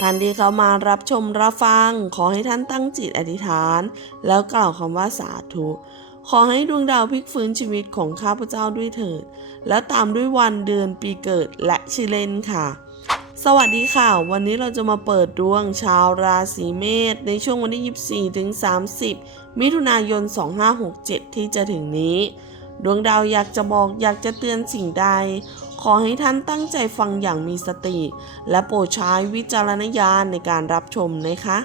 ท่านที่เข้ามารับชมรับฟัง ขอให้ท่านตั้งจิตอธิษฐาน แล้วกล่าวคำว่าสาธุ ขอให้ดวงดาวพลิกฟื้นชีวิตของข้าพเจ้าด้วยเถิด และตามด้วยวันเดือนปีเกิดและชื่อเล่นค่ะ สวัสดีค่ะ วันนี้เราจะมาเปิดดวงชาวราศีเมษในช่วงวันที่ 24ถึง30 มิถุนายน 2567 ที่จะถึงนี้ ดวงดาวอยากจะบอกอยากจะเตือนสิ่งใด ขอให้ท่านตั้งใจฟังอย่างมีสติ และโปรดใช้วิจารณญาณในการรับชมนะคะ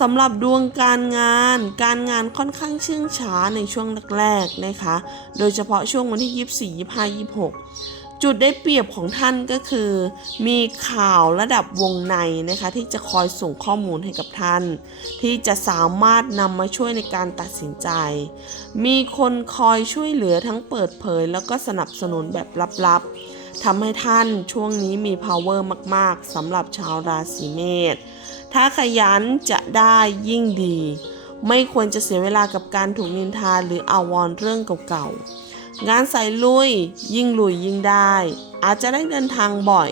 สำหรับดวงการงาน การงานค่อนข้างเชื่องช้าในช่วงแรกๆนะคะ โดยเฉพาะช่วงวันที่ 24 25 26 จุดได้เปรียบของท่านก็คือ มีข่าวระดับวงในนะคะ ที่จะคอยส่งข้อมูลให้กับท่าน ที่จะสามารถนำมาช่วยในการตัดสินใจ มีคนคอยช่วยเหลือทั้งเปิดเผย แล้วก็สนับสนุนแบบลับๆทำให้ท่านช่วงนี้มี power มากๆสำหรับชาวราศีเมษถ้าขยันจะได้ยิ่งดี ไม่ควรจะเสียเวลากับการถูกนินทาหรืออาวรเรื่องเก่าๆ งานใส่ลุย ยิ่งลุยยิ่งได้ อาจจะได้เดินทางบ่อย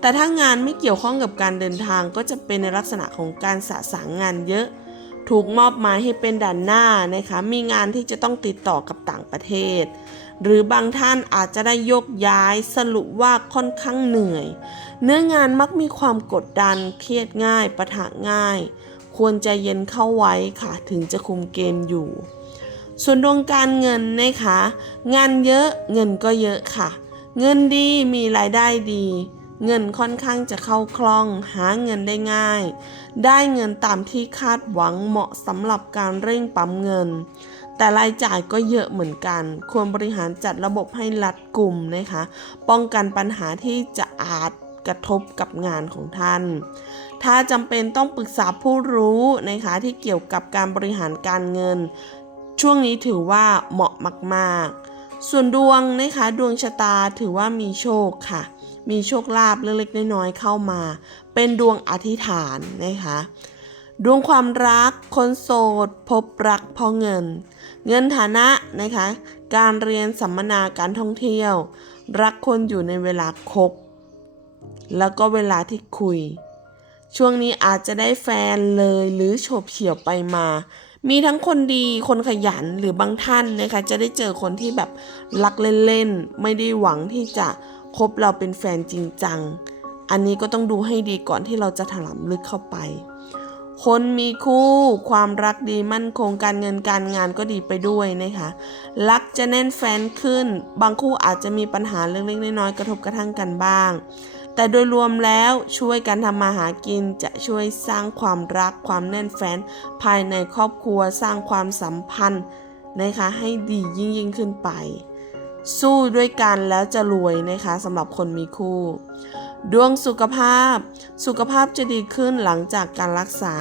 แต่ถ้างานไม่เกี่ยวข้องกับการเดินทางก็จะเป็นในลักษณะของการสะสางงานเยอะ ถูกมอบหมายให้เป็นด่านหน้านะคะ มีงานที่จะต้องติดต่อกับต่างประเทศ หรือบางท่านอาจจะได้ยกย้ายสรุปว่าค่อนข้างเหนื่อย เนื้องานมักมีความกดดัน เครียดง่าย ประทะง่าย ควรใจเย็นเข้าไว้ค่ะ ถึงจะคุมเกมอยู่ ส่วนดวงการเงินนะคะ งานเยอะเงินก็เยอะค่ะ เงินดีมีรายได้ดี เงินค่อนข้างจะเข้าคล่อง หาเงินได้ง่าย ได้เงินตามที่คาดหวังเหมาะสำหรับการเร่งปั๊มเงิน แต่รายจ่ายก็เยอะเหมือนกัน ควรบริหารจัดระบบให้รัดกุมนะคะ ป้องกันปัญหาที่จะอาจกระทบกับงานของท่าน ถ้าจำเป็นต้องปรึกษาผู้รู้นะคะที่เกี่ยวกับการบริหารการเงิน ช่วงนี้ถือว่าเหมาะมากๆ ส่วนดวงนะคะดวงชะตาถือว่ามีโชคค่ะ มีโชคลาภเล็กๆน้อยๆเข้ามา เป็นดวงอธิษฐานนะคะดวงความรัก คนโสด พบรักเพราะเงิน เงินฐานะนะคะ การเรียนสัมมนาการท่องเที่ยว รักคนอยู่ในเวลาคบ แล้วก็เวลาที่คุย ช่วงนี้อาจจะได้แฟนเลยหรือโฉบเฉี่ยวไปมา มีทั้งคนดีคนขยันหรือบางท่านนะคะจะได้เจอคนที่แบบรักเล่นๆ ไม่ได้หวังที่จะคบเราเป็นแฟนจริงจัง อันนี้ก็ต้องดูให้ดีก่อนที่เราจะถลำลึกเข้าไป คนมีคู่ความรักดีมั่นคงการเงินการงานก็ดีไปด้วยนะคะ รักจะแน่นแฟนขึ้น บางคู่อาจจะมีปัญหาเล็กๆน้อยๆกระทบกระทั่งกันบ้าง แต่โดยรวมแล้วช่วยกันทำมาหากินจะช่วยสร้างความรักความแน่นแฟ้น ภายในครอบครัวสร้างความสัมพันธ์นะคะให้ดียิ่งยิ่งขึ้นไป สู้ด้วยกันแล้วจะรวยนะคะสำหรับคนมีคู่ ดวงสุขภาพ สุขภาพจะดีขึ้นหลังจากการรักษา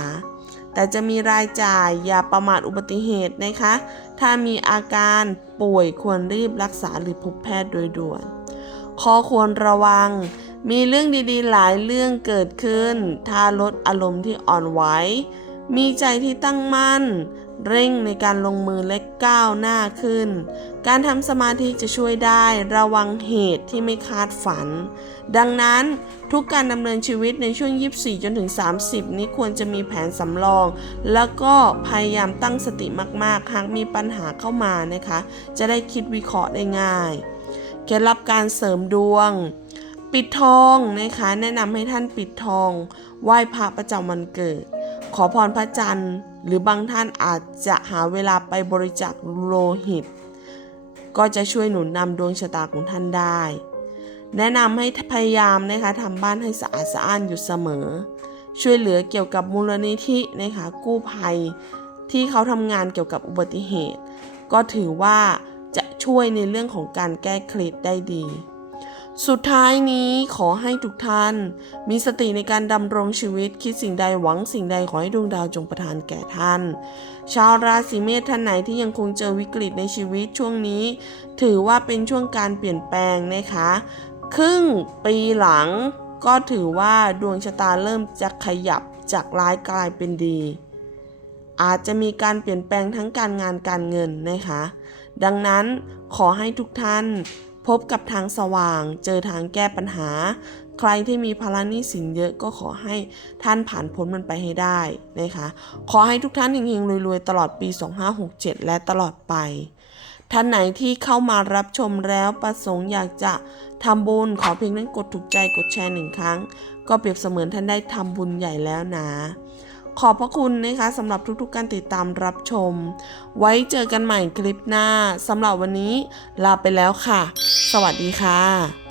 แต่จะมีรายจ่ายอย่าประมาทอุบัติเหตุนะคะ ถ้ามีอาการป่วยควรรีบรักษาหรือพบแพทย์โดยด่วนข้อควรระวัง มีเรื่องดีๆ หลายเรื่องเกิดขึ้น ถ้าลดอารมณ์ที่อ่อนไหว มีใจที่ตั้งมั่น เร่งในการลงมือและก้าวหน้าขึ้น การทำสมาธิจะช่วยได้ระวังเหตุที่ไม่คาดฝัน ดังนั้นทุกการดำเนินชีวิตในช่วง 24 จนถึง 30 นี้ควรจะมีแผนสำรอง แล้วก็พยายามตั้งสติมากๆ หากมีปัญหาเข้ามานะคะ จะได้คิดวิเคราะห์ได้ง่าย เคล็ดลับการเสริมดวง ปิดทองนะคะ แนะนำให้ท่านปิดทอง ไหว้พระประจำวันเกิด ขอพรพระจันทร์ หรือบางท่านอาจจะหาเวลาไปบริจาคโลหิต ก็จะช่วยหนุนนำดวงชะตาของท่านได้ แนะนำให้พยายามนะคะทำบ้านให้สะอาดสะอ้านอยู่เสมอ ช่วยเหลือเกี่ยวกับมูลนิธินะคะกู้ภัย ที่เขาทำงานเกี่ยวกับอุบัติเหตุ ก็ถือว่าจะช่วยในเรื่องของการแก้เคล็ดได้ดี สุดท้ายนี้ขอให้ทุกท่าน มีสติในการดำรงชีวิตคิดสิ่งใดหวังสิ่งใดขอให้ดวงดาวจงประทานแก่ท่าน ชาวราศีเมษท่านไหนที่ยังคงเจอวิกฤตในชีวิตช่วงนี้ ถือว่าเป็นช่วงการเปลี่ยนแปลงนะคะ ครึ่งปีหลังก็ถือว่าดวงชะตาเริ่มจะขยับจากร้ายกลายเป็นดี อาจจะมีการเปลี่ยนแปลงทั้งการงานการเงินนะคะ ดังนั้นขอให้ทุกท่าน พบกับทางสว่าง เจอทางแก้ปัญหา ใครที่มีภาระหนี้สินเยอะก็ขอให้ท่านผ่านพ้นมันไปให้ได้นะคะ ขอให้ทุกท่านเฮงๆรวยๆ ตลอดปี 2567 และตลอดไป ท่านไหนที่เข้ามารับชมแล้วประสงค์อยากจะทำบุญขอเพียงนั้นกดถูกใจกดแชร์หนึ่งครั้ง ก็เปรียบเสมือนท่านได้ทำบุญใหญ่แล้วนะ ขอบพระคุณนะคะสำหรับทุกๆการติดตามรับชม ไว้เจอกันใหม่คลิปหน้าสำหรับวันนี้ลาไปแล้วค่ะ สวัสดีค่ะ